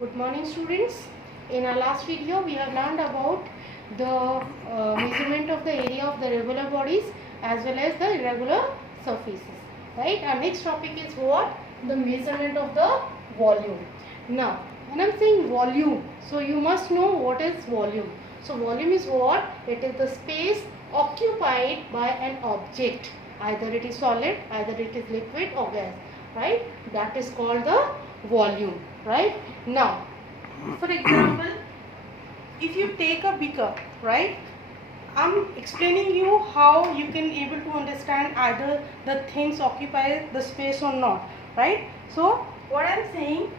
Good morning students. In our last video we have learned about the measurement of the area of the regular bodies as well as the irregular surfaces. Right? Our next topic is what? The measurement of the volume. Now when I am saying volume, so you must know what is volume. So volume is what? It is the space occupied by an object. Either it is solid, either it is liquid or gas. Right? That is called the volume. Right? Now, for example, if you take a beaker, right, I'm explaining you how you can able to understand either the things occupy the space or not, right? So, what I'm saying,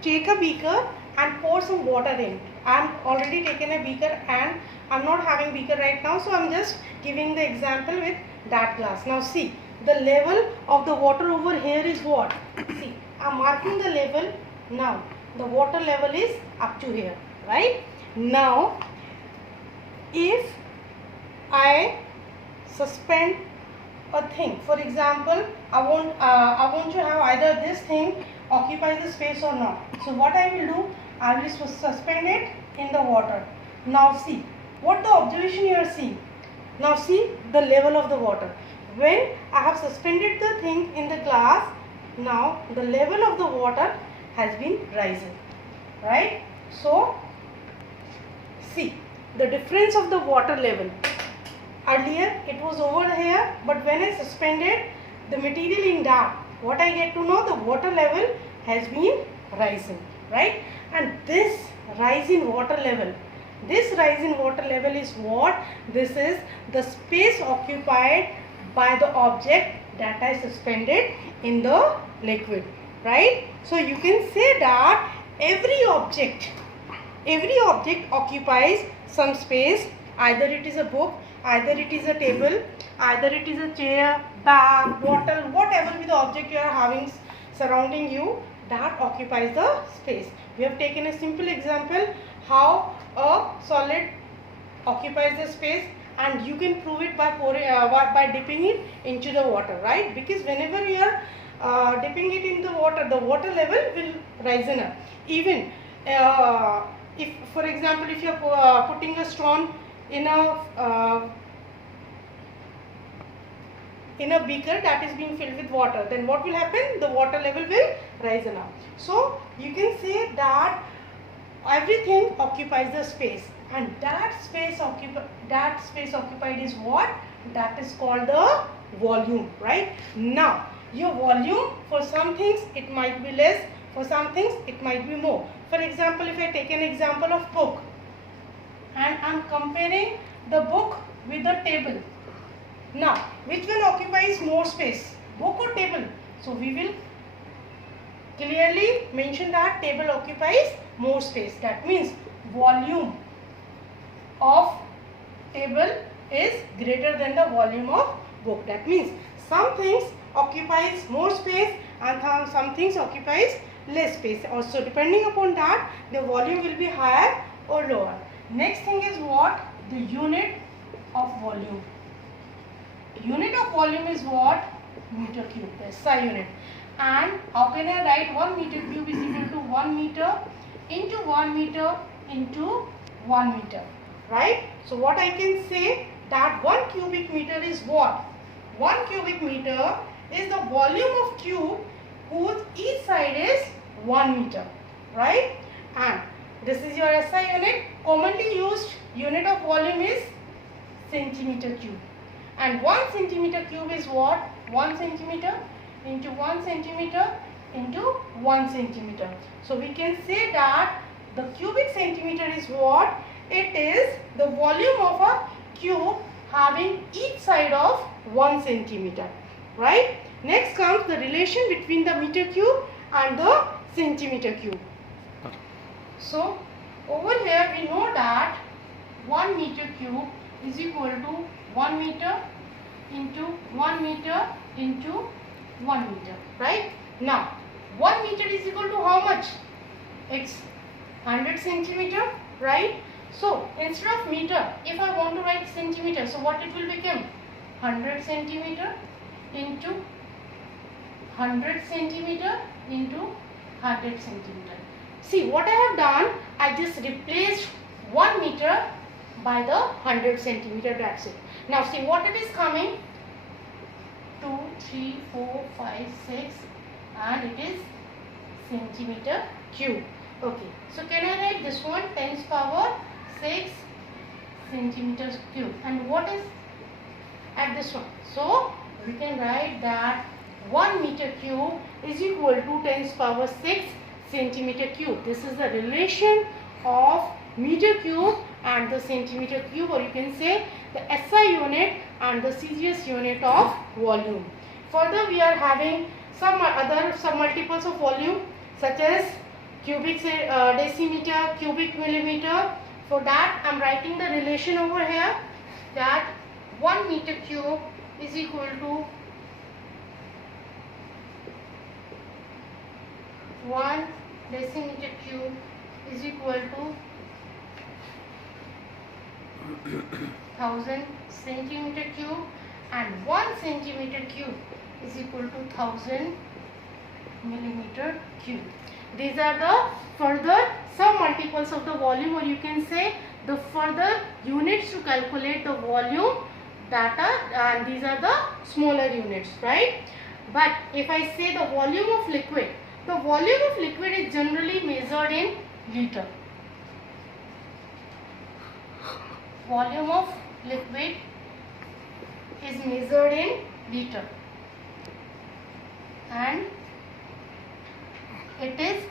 take a beaker and pour some water in. I'm already taken a beaker and I'm not having beaker right now, so I'm just giving the example with that glass. Now see, the level of the water over here is what? See, I'm marking the level. Now the water level is up to here, right? Now if I suspend a thing, for example, I want to have either this thing occupies the space or not. So what I will do, I will suspend it in the water. Now see what the observation you are seeing. Now see the level of the water. When I have suspended the thing in the glass, now the level of the water has been rising, right? So see the difference of the water level. Earlier it was over here, but when I suspended the material in that, what I get to know, the water level has been rising, right? And this rise in water level, is what? This is the space occupied by the object that I suspended in the liquid, right? So you can say that every object occupies some space. Either it is a book, either it is a table, either it is a chair, bag, bottle, whatever be the object you are having surrounding you, that occupies the space. We have taken a simple example how a solid occupies the space, and you can prove it by by dipping it into the water, right? Because whenever you are dipping it in the water level will rise up. Even if, for example, if you are putting a stone in a beaker that is being filled with water, then what will happen? The water level will rise up. So you can say that everything occupies the space, and that space occupied is what? That is called the volume, right? Now your volume, for some things it might be less, for some things it might be more. For example, if I take an example of book and I am comparing the book with the table. Now which one occupies more space, book or table? So we will clearly mention that table occupies more space. That means volume of table is greater than the volume of book. That means some things occupies more space and some things occupies less space. Also depending upon that, the volume will be higher or lower. Next thing is what? The unit of volume. Unit of volume is what? Meter cube, the SI unit. And how can I write 1 meter cube is equal to 1 meter into 1 meter into 1 meter, right? So what I can say, that 1 cubic meter is what? 1 cubic meter is the volume of cube whose each side is 1 meter, right? And this is your SI unit. Commonly used unit of volume is centimeter cube. And 1 centimeter cube is what? 1 centimeter into 1 centimeter into 1 centimeter. So we can say that the cubic centimeter is what? It is the volume of a cube having each side of 1 centimeter, right? Next comes the relation between the meter cube and the centimeter cube. So over here we know that 1 meter cube is equal to 1 meter into 1 meter into 1 meter, right? Now 1 meter is equal to how much? It's 100 centimeter, right? So instead of meter, if I want to write centimeter, so what it will become? 100 centimeter into 100 centimeter into 100 centimeter. see what I have done, I just replaced 1 meter by the 100 centimeter, that's it. Now see what it is coming, 2, 3, 4, 5, 6 and it is centimeter cube. Okay, so can I write this one 10 power 6 centimeters cube, and what is at this one? So we can write that 1 meter cube is equal to 10 power 6 centimeter cube. This is the relation of meter cube and the centimeter cube, or you can say the SI unit and the CGS unit of volume. Further we are having some multiples of volume such as cubic decimeter, cubic millimeter. For that I am writing the relation over here, that 1 meter cube is equal to 1 decimeter cube is equal to 1000 centimeter cube, and 1 centimeter cube is equal to 1000 millimeter cube. These are the further some multiples of the volume, or you can say the further units to calculate the volume data, and these are the smaller units, right? But if I say the volume of liquid, the volume of liquid is generally measured in liter. Volume of liquid is measured in liter, and it is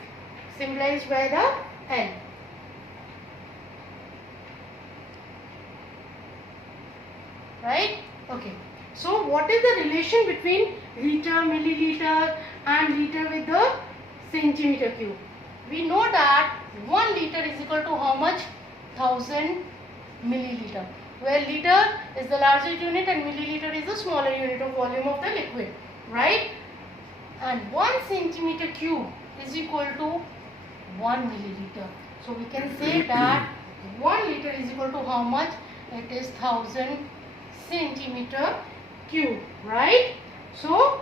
symbolized by the L. Right? Okay. So what is the relation between liter, milliliter and liter with the centimeter cube? We know that 1 liter is equal to how much? 1000 milliliter, where liter is the larger unit and milliliter is the smaller unit of volume of the liquid, right? And 1 centimeter cube is equal to 1 milliliter. So we can say that 1 liter is equal to how much? It is 1000 centimeter cube, right? So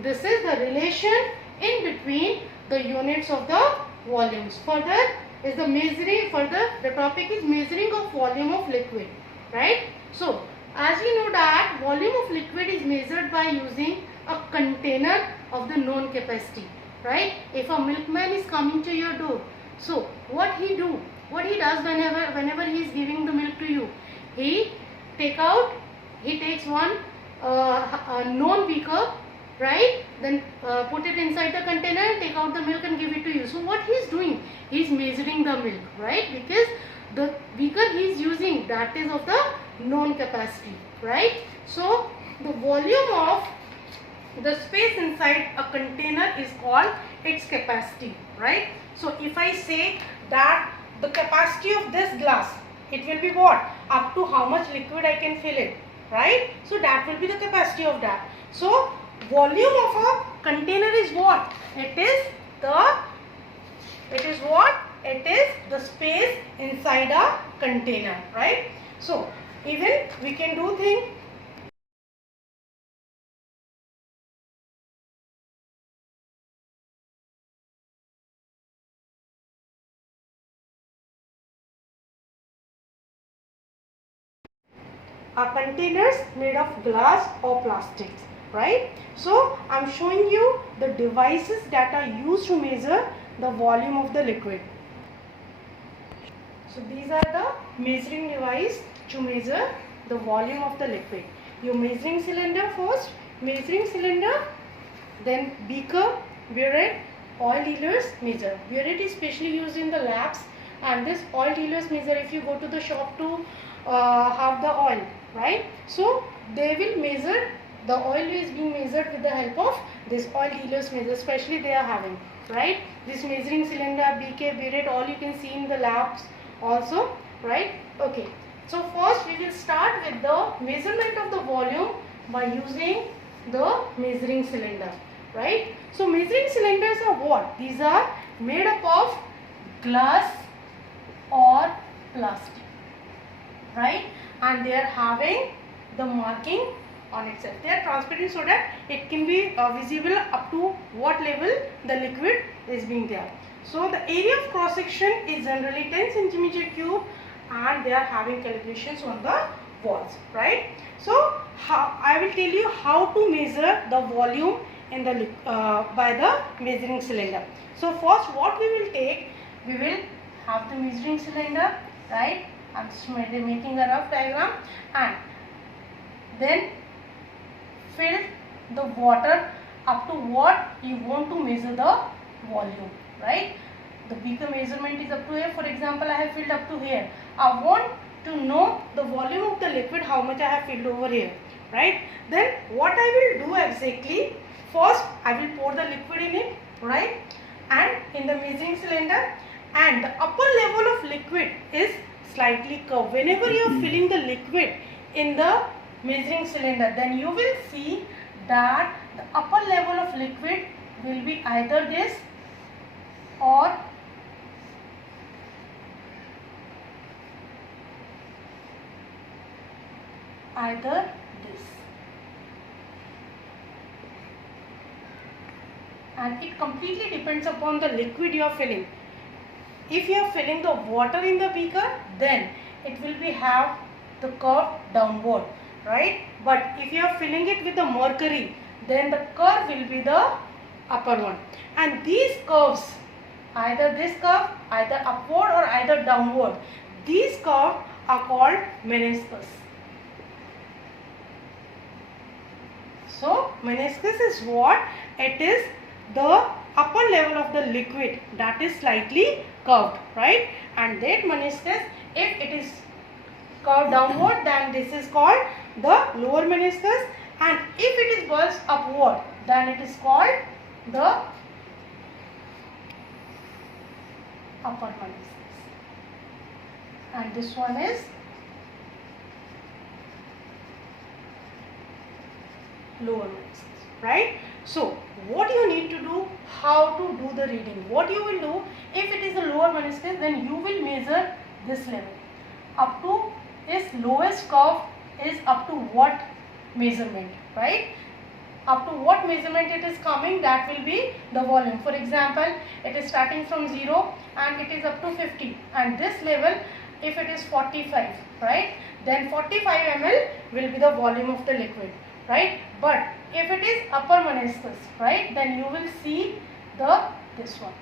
this is the relation in between the units of the volumes. Further is the measuring, further the topic is measuring of volume of liquid, right? So as we know that volume of liquid is measured by using a container of the known capacity, right? If a milkman is coming to your door, so what he does whenever he is giving the milk to you, he takes one known beaker, right? Then put it inside the container and take out the milk and give it to you. So what he is doing, he is measuring the milk, right? Because the beaker he is using, that is of the known capacity, right? So the volume of the space inside a container is called its capacity, right? So if I say that the capacity of this glass, it will be what? Up to how much liquid I can fill it, right? So that will be the capacity of that. So volume of a container is what? It is the space inside a container, right? So even we can do thing. Are containers made of glass or plastics, right? So I'm showing you the devices that are used to measure the volume of the liquid. So these are the measuring device to measure the volume of the liquid. Your measuring cylinder first, then beaker, burette, oil dealers measure. Burette is specially used in the labs, and this oil dealers measure if you go to the shop to have the oil, right? So they will measure, the oil is being measured with the help of this oil dealers measure, especially they are having, right? This measuring cylinder, beaker, burette, all you can see in the labs also, right? Okay, so first we will start with the measurement of the volume by using the measuring cylinder, right? So measuring cylinders are what? These are made up of glass or plastic, right? And they are having the marking on itself. They are transparent so that it can be visible up to what level the liquid is being there. So the area of cross section is generally 10 centimeter cube, and they are having calibrations on the walls, right? So I will tell you how to measure the volume in the by the measuring cylinder. So first what we will take, we will have the measuring cylinder, right? I'm just making a rough diagram, and then fill the water up to what you want to measure the volume, right? The beaker measurement is up to here. For example, I have filled up to here. I want to know the volume of the liquid, how much I have filled over here, right? Then what I will do exactly, first I will pour the liquid in it, right? And in the measuring cylinder, and the upper level of liquid is slightly curved. Whenever you are filling the liquid in the measuring cylinder, then you will see that the upper level of liquid will be either this or either this, and it completely depends upon the liquid you are filling. If you are filling the water in the beaker, then it will be have the curve downward, right? But if you are filling it with the mercury, then the curve will be the upper one. And these curves, either this curve, either upward or either downward, these curves are called meniscus. So meniscus is what? It is the upper level of the liquid that is slightly curved, right? And that meniscus, if it is curved downward, then this is called the lower meniscus, and if it is bulged upward, then it is called the upper meniscus, and this one is lower meniscus, right? So what you need to do, how to do the reading, what you will do, if it is a lower meniscus, then you will measure this level up to its lowest curve is up to what measurement, right? Up to what measurement it is coming, that will be the volume. For example, it is starting from 0 and it is up to 50, and this level, if it is 45, right, then 45 ml will be the volume of the liquid, right? But if it is upper meniscus, right, then you will see this one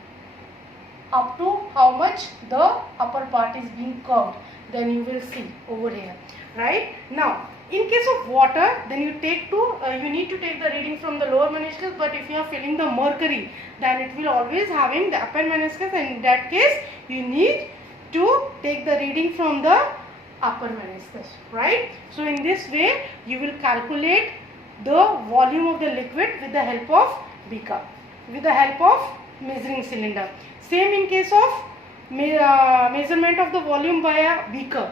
up to how much the upper part is being curved, then you will see over here, right? Now in case of water, then you need to take the reading from the lower meniscus, but if you are filling the mercury, then it will always having the upper meniscus, and in that case you need to take the reading from the upper meniscus, right? So in this way you will calculate the volume of the liquid with the help of beaker, with the help of measuring cylinder. Same in case of measurement of the volume by a beaker.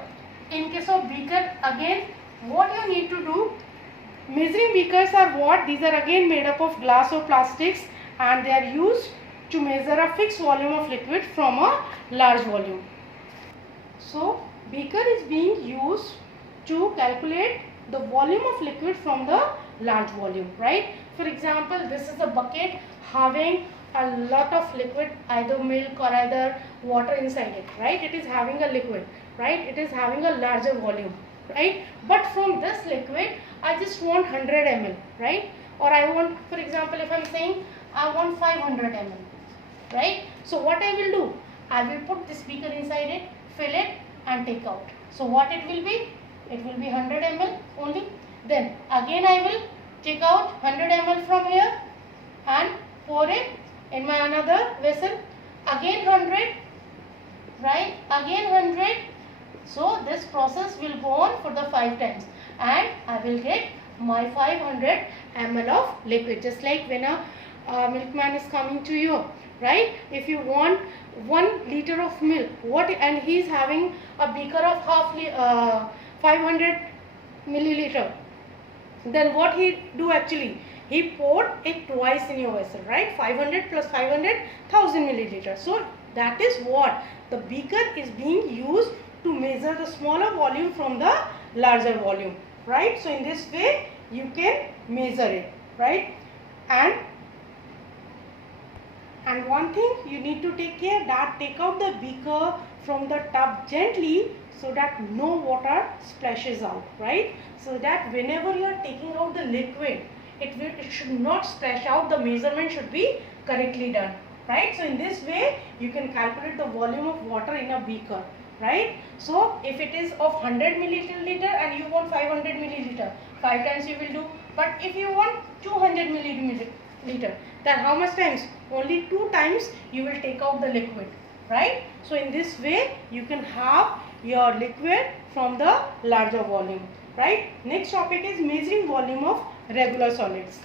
In case of beaker, again what you need to do, measuring beakers are what? These are again made up of glass or plastics, and they are used to measure a fixed volume of liquid from a large volume. So beaker is being used to calculate the volume of liquid from the large volume, right? For example, this is a bucket having a lot of liquid, either milk or either water inside it, right? It is having a liquid, right? It is having a larger volume, right? But from this liquid, I just want 100 ml, right? Or I want, for example, if I am saying I want 500 ml, right? So what I will do, I will put this beaker inside it, fill it and take out. So what it will be? It will be 100 ml only. Then again I will take out 100 ml from here and pour it in my another vessel. Again 100, right? Again 100. So this process will go on for the 5 times, and I will get my 500 ml of liquid. Just like when a milkman is coming to you, right? If you want 1 liter of milk, and he is having a beaker of 500 milliliter, then what he do actually? He poured it twice in your vessel, right? 500 plus 500, 1000 milliliter. So that is what the beaker is being used to measure the smaller volume from the larger volume, right? So in this way you can measure it, right? And And one thing you need to take care that take out the beaker from the tub gently so that no water splashes out, right? So that whenever you are taking out the liquid, it should not splash out. The measurement should be correctly done, right? So in this way you can calculate the volume of water in a beaker, right? So if it is of 100 milliliter and you want 500 milliliter, 5 times you will do. But if you want 200 milliliter, then how much times? Only 2 times you will take out the liquid, right? So in this way you can have your liquid from the larger volume, right? Next topic is measuring volume of regular solids.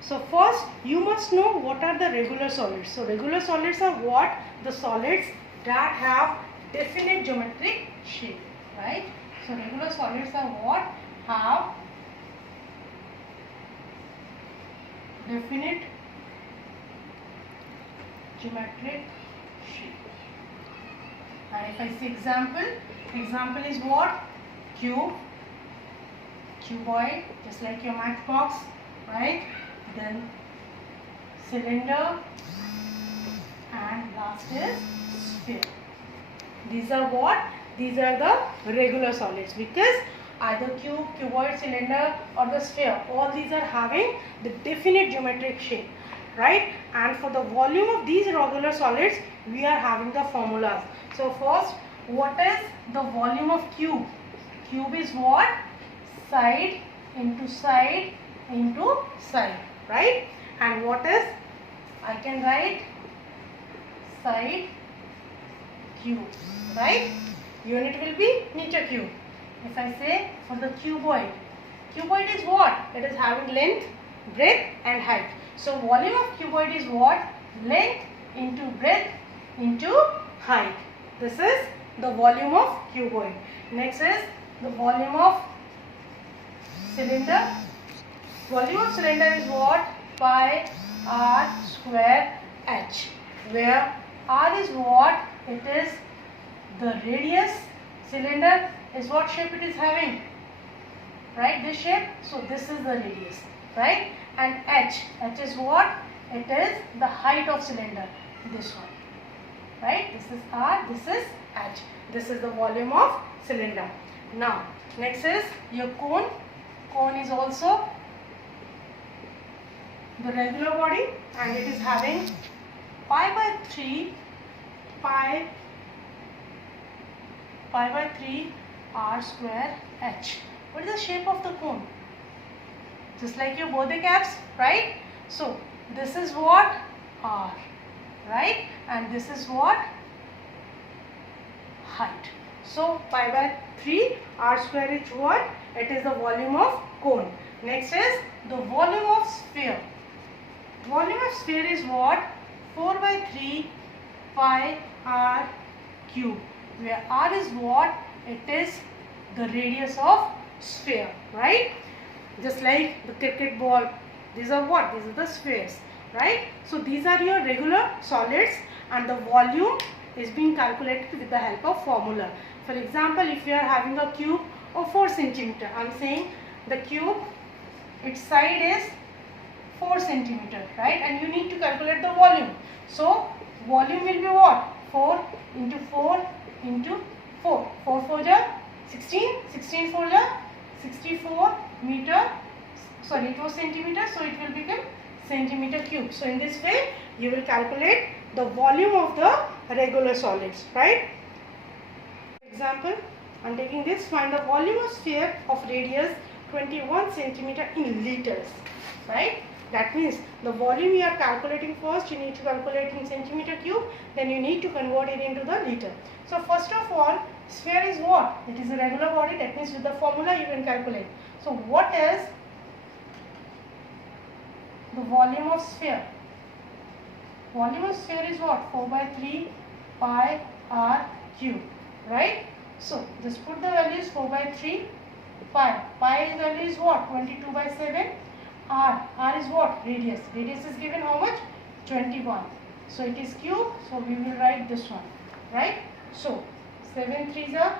So first you must know what are the regular solids. So regular solids are what? The solids that have definite geometric shape, right? So regular solids are what? Have definite geometric shape. And if I say example is what? Cube, cuboid, just like your matchbox, right? Then cylinder, and last is sphere. These are what? These are the regular solids, because either cube, cuboid, cylinder or the sphere, all these are having the definite geometric shape, right? And for the volume of these regular solids we are having the formulas. So first, what is the volume of cube? Cube is what? Side into side into side, right? And what is? I can write side cube, right? Unit will be meter cube. If I say for the cuboid, cuboid is what? It is having length, breadth and height. So volume of cuboid is what? Length into breadth into height. This is the volume of cuboid. Next is the volume of cylinder. Volume of cylinder is what? Pi r square h, where r is what? It is the radius. Cylinder is what shape it is having, right? This shape. So this is the radius, right? And h is what? It is the height of cylinder, this one, right? This is r, this is h. This is the volume of cylinder. Now next is your cone. Cone is also the regular body, and it is having pi by 3 r square h. What is the shape of the cone? Just like your birthday caps, right? So this is what? R, right? And this is what? Height. So pi by 3 r square is what? It is the volume of cone. Next is the volume of sphere. Volume of sphere is what? 4 by 3 pi r cube, where r is what? It is the radius of sphere, right? Just like the cricket ball, these are what? These are the spheres, right? So these are your regular solids, and the volume is being calculated with the help of formula. For example, if you are having a cube of 4 centimeter, I am saying the cube, its side is 4 centimeter, right? And you need to calculate the volume. So volume will be what? 4 into 4 into 4. 4 4 ja 16, 16 4 ja 64 meter. Sorry, it was centimeter, so it will become centimeter cube. So in this way you will calculate the volume of the regular solids, right? For example, I am taking this. Find the volume of sphere of radius 21 centimeter in liters, right? That means the volume you are calculating first, you need to calculate in centimeter cube, then you need to convert it into the liter. So first of all, sphere is what? It is a regular body, that means with the formula you can calculate. So what is the volume of sphere? Volume of sphere is what? 4 by 3 pi r cube, right? So just put the values 4 by 3 pi. Pi value is what? 22 by 7. R is what? Radius. Radius is given how much? 21. So it is cube. So we will write this one, right? So 7 3s are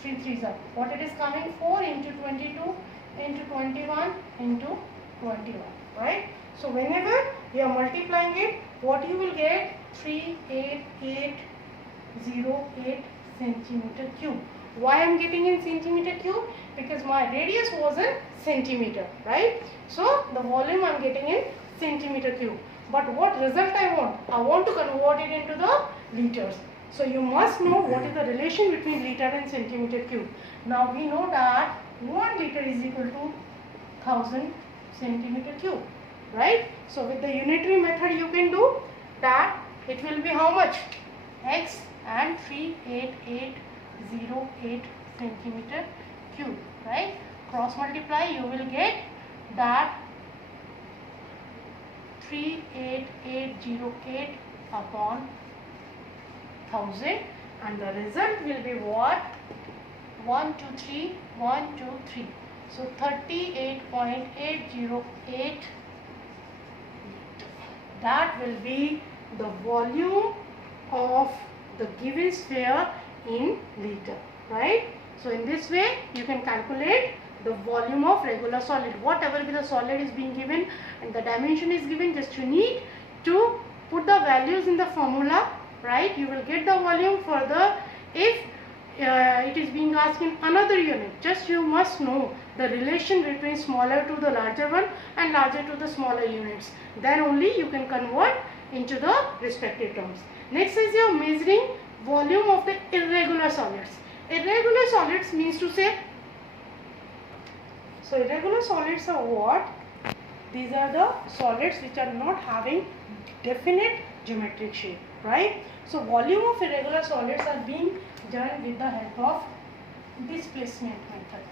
3 3s are. What it is coming? 4 into 22 into 21 into 21, right? So whenever You are multiplying it, what you will get? 38808 centimeter cube. Why I am getting in centimeter cube? Because my radius was in centimeter, right? So the volume I am getting in centimeter cube. But what result I want? I want to convert it into the liters. So you must know what is the relation between liter and centimeter cube. Now we know that 1 liter is equal to 1000 centimeter cube, right? So with the unitary method you can do that. It will be how much? X and 38808 centimeter cube, right? Cross multiply, you will get that 38808 upon 1000, and the result will be what? 123, 123. So 38.808. That will be the volume of the given sphere in liter, right? So in this way you can calculate the volume of regular solid. Whatever be the solid is being given and the dimension is given, just you need to put the values in the formula, right? You will get the volume. Further, if it is being asked in another unit, just you must know the relation between smaller to the larger one and larger to the smaller units. Then only you can convert into the respective terms. Next is your measuring volume of the irregular solids. Irregular solids means to say, so irregular solids are what? These are the solids which are not having definite geometric shape, right? So volume of irregular solids are being done with the help of displacement method,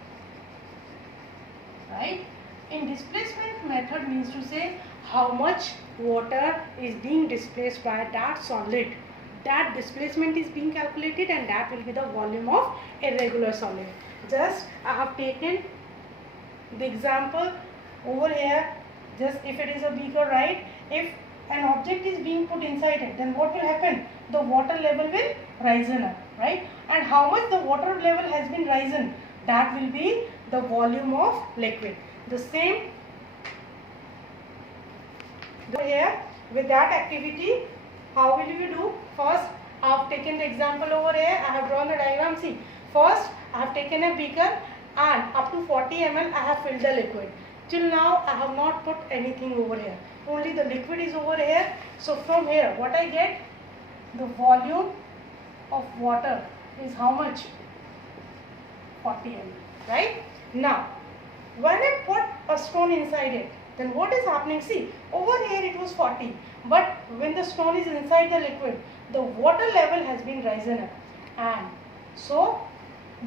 right? In displacement method means to say how much water is being displaced by that solid. That displacement is being calculated and that will be the volume of irregular solid. Just I have taken the example over here. Just if it is a beaker, right? If an object is being put inside it, then what will happen? The water level will risen up, right? And how much the water level has been risen? That will be the volume of liquid. The same here with that activity, how will you do? First, I have taken the example over here. I have drawn the diagram. See, first I have taken a beaker and up to 40 ml I have filled the liquid. Till now I have not put anything over here. Only the liquid is over here. So from here, what I get? The volume of water is how much? 40 ml, right? Now, when I put a stone inside it, then what is happening? See, over here it was 40, but when the stone is inside the liquid, the water level has been risen up, and so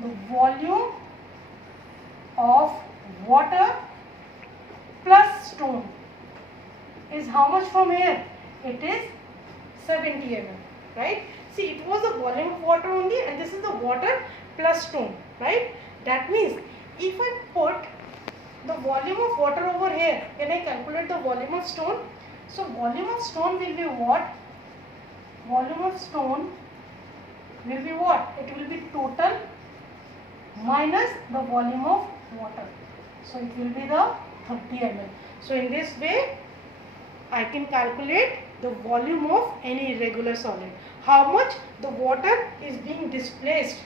the volume of water plus stone is how much from here? It is 70 ml, right? See, it was the volume of water only, and this is the water plus stone, right? That means if I put the volume of water over here, can I calculate the volume of stone? So volume of stone will be what? Volume of stone will be what? It will be total minus the volume of water. So it will be the 30 ml. So in this way, I can calculate the volume of any irregular solid. How much the water is being displaced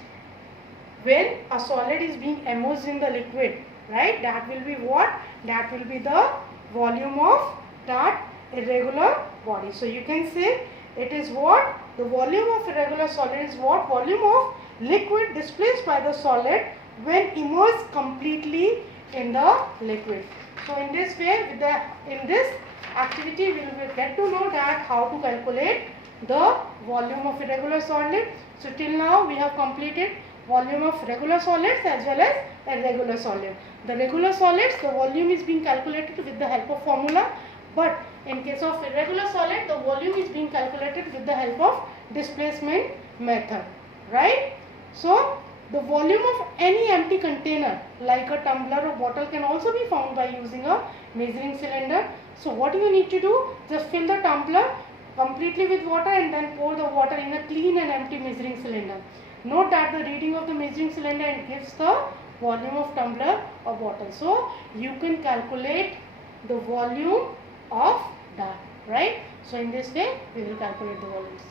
when a solid is being immersed in the liquid, right? That will be what? That will be the volume of that irregular body. So you can say it is what? The volume of irregular solid is what? Volume of liquid displaced by the solid when immersed completely in the liquid. So in this way, in this activity we will get to know that how to calculate the volume of irregular solid. So till now we have completed volume of regular solids as well as irregular solid. The regular solids, the volume is being calculated with the help of formula, but in case of irregular solid, the volume is being calculated with the help of displacement method, right? So the volume of any empty container like a tumbler or bottle can also be found by using a measuring cylinder. So what you need to do, just fill the tumbler completely with water and then pour the water in a clean and empty measuring cylinder. Note that the reading of the measuring cylinder gives the volume of tumbler or bottle. So you can calculate the volume of that, right? So in this way we will calculate the volumes.